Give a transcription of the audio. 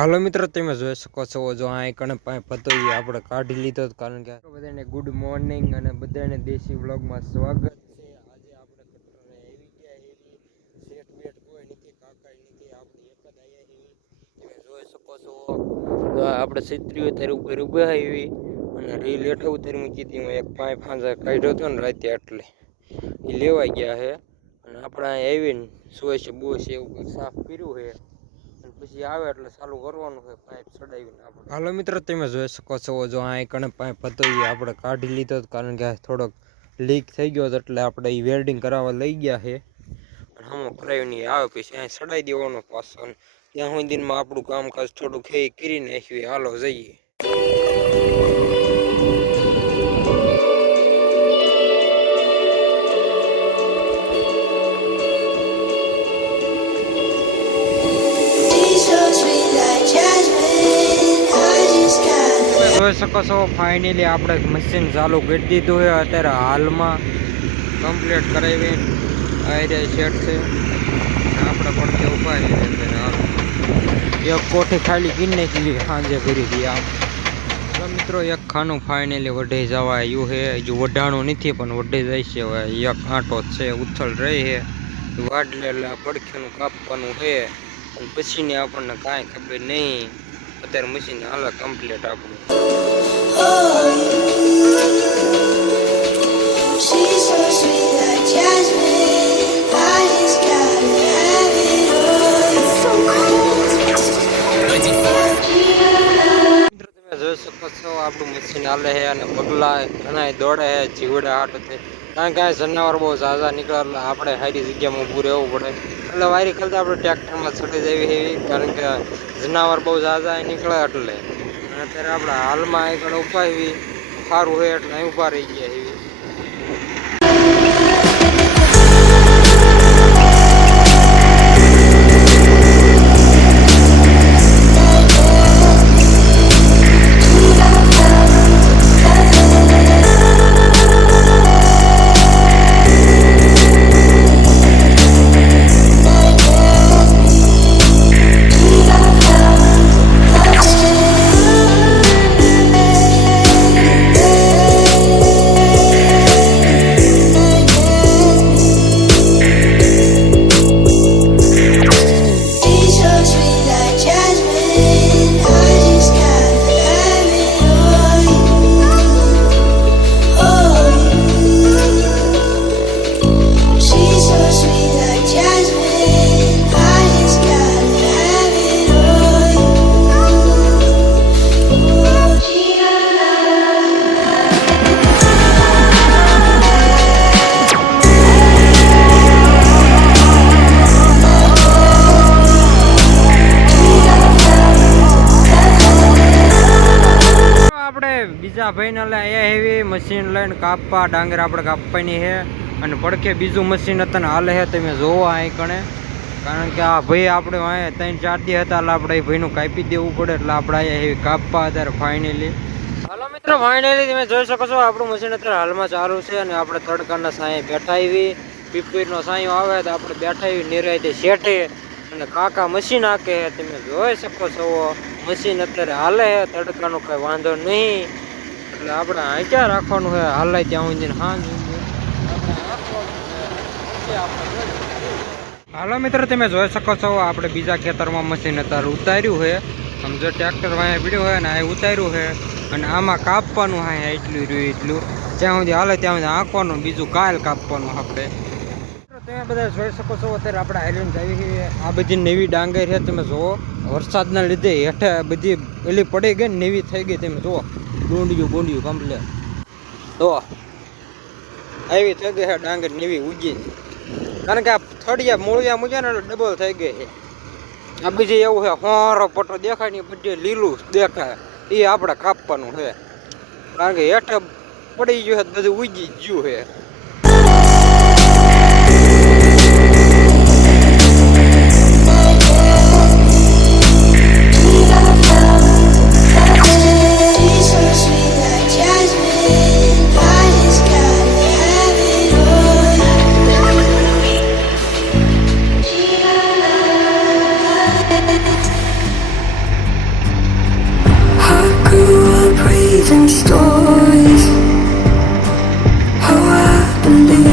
હાલો મિત્રો, તમે જોઈ શકો છો, જો આ કણે પાંચ પતો એ આપણે કાઢી લીધો કારણ કે બધાને ગુડ મોર્નિંગ અને બધાને દેશી વ્લોગમાં સ્વાગત છે. આજે આપણે કટરે આવી ગયા એવી, શેઠ બેઠ કોઈ નથી કાકા નથી, આપણે એક જ આવ્યા એવી. તમે જોઈ શકો છો આપણે છત્રીઓ ત્યારે ઉપર ઊભા આવી અને રીલ હેઠે ઉતારી મૂકી હતી એક પાંચ ફાંસા કાઢ્યો હતો ને રાતે એટલે એ લેવાઈ ગયા છે અને આપણે આવીને સોય છે બોય છે, એવું સાફ કર્યું છે પછી આવે એટલે ચાલુ કરવાનું છે પાઇપ ચડાવીને આપણે. હાલો મિત્રો તમે જોઈ શકો છો જો આ કણે પાઇપ હતો એ આપણે કાઢી લીધો કારણ કે થોડોક લીક થઈ ગયો હતો એટલે આપણે એ વેલ્ડિંગ કરાવવા લઈ ગયા છે. પણ હમો કરાવીને આવે પછી અહીં ચડાવી દેવાનો પાછો ત્યાં સુધીમાં આપણું કામકાજ થોડુંક હે કરી નાખ્યું. હાલો જઈએ. શકો છો ફાઇનલી આપણે મશીન ચાલુ કરી દીધું છે. અત્યારે હાલમાં કમ્પ્લીટ કરાવી આઈડિયા સેટ છે. અને આપણે પણ તે ઊભા છીએ અત્યારે હાલ. એક કોઠી ખાલી કરી નાખી સાંજે કરી હતી આમ. તો મિત્રો, એક ખાનું ફાઇનલી વઢે જવા આવ્યું છે. હજુ વઢાણું નથી, પણ વઢે જાય છે હવે. એક આંટો જ છે. ઉથલ રહી છે. વાડલે એટલે આ પડખેનું કાપવાનું છે. અને પછીની આપણને કાંઈ ખબર નહીં. અત્યારે મશીન હાલે કમ્પ્લીટ આપણું. આપણું મશીન હાલે છે અને પગલા ઘણા દોડે છે, જીવડા હાટ છે. કારણ કે જનાવર બહુ ઝાઝા નીકળે આપણે સારી જગ્યામાં ઊભું રહેવું પડે. એટલે વાયરી ખાલી આપણે ટ્રેક્ટરમાં છટી જવી એવી, કારણ કે જનાવર બહુ ઝાઝા નીકળે એટલે. અને અત્યારે આપણે હાલમાં આગળ ઊભા ઉપાય સારું હોય એટલે અહીં ઊભા રહી ગયા બીજા ભાઈને લે એ હેવી મશીન લઈને કાપવા, ડાંગર આપણે કાપવાની છે. અને પડખે બીજું મશીન હતા ને, હાલે છે, તમે જોવો અહીં કણે. કારણ કે આ ભાઈ આપણે અહીંયા ત્રણ ચાર દી હતા, એટલે આપણે એ ભાઈનું કાપી દેવું પડે, એટલે આપણે અહીંયા હેવી કાપવા અત્યારે ફાઇનલી હાલો મિત્રો ફાઇનલી તમે જોઈ શકો છો, આપણું મશીન અત્યારે હાલમાં ચાલુ છે અને આપણે તડકાના સાંયે બેઠા આવી. પીપળીનો સાંયો આવે તો આપણે બેઠા આવી, નિરાયતે શેઠે અને કાકા મશીન છે, તમે જોઈ શકો છો. મશીન અત્યારે હાલે તડકાનો કઈ વાંધો નહીં. એટલે આપણે આંક્યા રાખવાનું છે? હાલે ત્યાં સુધી હાંજ. હાલો મિત્રો, તમે જોઈ શકો છો, આપણે બીજા ખેતરમાં મશીન અત્યારે ઉતાર્યું છે. સમજો ટ્રેક્ટર વાંહે પીડ્યું હોય ને આ ઉતાર્યું છે અને આમાં કાપવાનું હા એટલું રહ્યું, એટલું. જ્યાં સુધી હાલે ત્યાં સુધી આંકવાનું બીજું કાલ કાપવાનું આપણે. તમે બધા જોઈ શકો છો, અત્યારે આપણે આઈલેન્ડ આવી છીએ. આ બધી નવી ડાંગર છે, તમે જુઓ. વરસાદના લીધે હેઠે બધી પેલી પડી ગઈ ને નેવી થઈ ગઈ, તમે જુઓ. ડુંડિયું, બોંડિયું કમ્પ્લેટ તો આવી થઈ ગઈ છે ડાંગર નેવી ઉજી કારણ કે આ થડિયા મૂળિયા મૂક્યા ને ડબલ થઈ ગઈ છે. આ બીજી એવું છે, હોરો પટો દેખાય ને બધે લીલું દેખાય. એ આપણે કાપવાનું છે. કારણ કે હેઠે પડી ગયું છે બધું ઉજી ગયું છે. can